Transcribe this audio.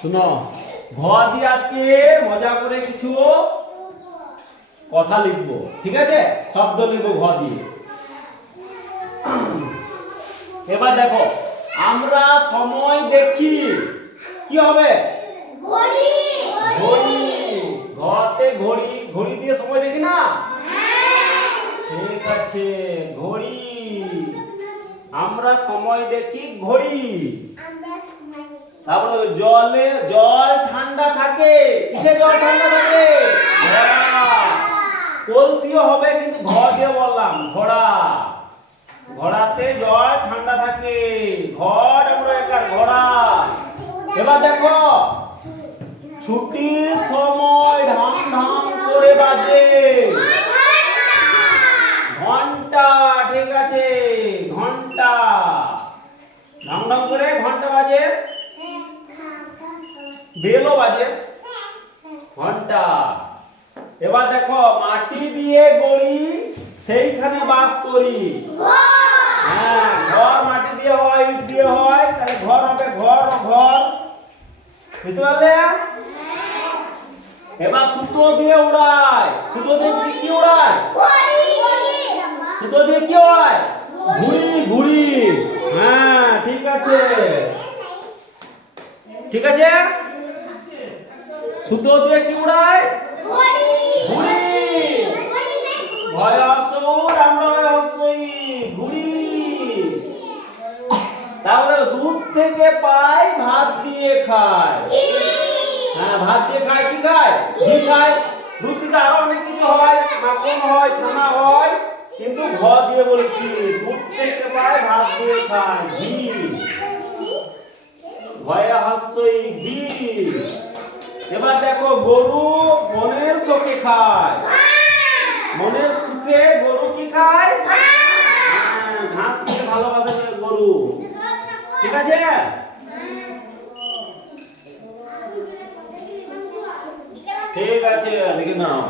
শুনো, ঘ দিয়ে আজকে মজা করে কিছু কথা লিখবো, ঠিক আছে? শব্দ লিখবো ঘ দিয়ে। এবার দেখো, আমরা সময় দেখি, কি হবে? ঘড়ি। ঘড়ি। ঘতে ঘড়ি, ঘড়ি দিয়ে সময় দেখি না? ঠিক আছে, ঘড়ি। আমরা সময় দেখি ঘড়ি। তারপরে জলে জল ঠান্ডা থাকে, কিসে জল ঠান্ডা থাকে? কলসিও হবে, কিন্তু ঘ দিয়ে বললাম, ঘোড়া। ঘোড়াতে জল ঠান্ডা থাকে, ঘোড়া। এবার দেখো, ছুটির সময় ঢাম ঢাম করে বাজে ঘন্টা। ঠিক আছে, ঘন্টা। ঢাম ঢাম করে ঘন্টা বাজে, বেলও বাজে, ঘন্টা। এবার দেখো, মাটি দিয়ে গড়ি সেইখানে বাস করি। হ্যাঁ, ঘর মাটি দিয়ে হয়, ইট দিয়ে হয়, তাহলে ঘর হবে, ঘর ঘর। বুঝতে পারলে? এবার সুতো দিয়ে উড়ায়, সুতো দিয়ে কি উড়ায়? সুতো দিয়ে কি হয়? ঘুড়ি। ঘুড়ি। হ্যাঁ, ঠিক আছে, ঠিক আছে। সুতো দিয়ে কি উড়ায়? ঘুড়ি। ভয় হস্যউর, আমরা হস্যই, ঘুড়ি। তাহলে দুধ থেকে পাই, ভাত দিয়ে খায়। হ্যাঁ, ভাত দিয়ে খায়, কি খায়? ঘি খায়। দুধ থেকে আরো অনেক কিছু হয়, মাখন হয়, ছানা হয়, কিন্তু ঘ দিয়ে বলেছি, দুধ থেকে পাই, ভাত দিয়ে খায়, ঘি। ভয়া হাস্যই, ঘি। এবার দেখো, গরু মনের সুখে খায়। মনের সুখে গরু কি খায়? ঘাস খেতে ভালোবাসে গরু, ঠিক আছে। ঠিক আছে, দেখে নাও।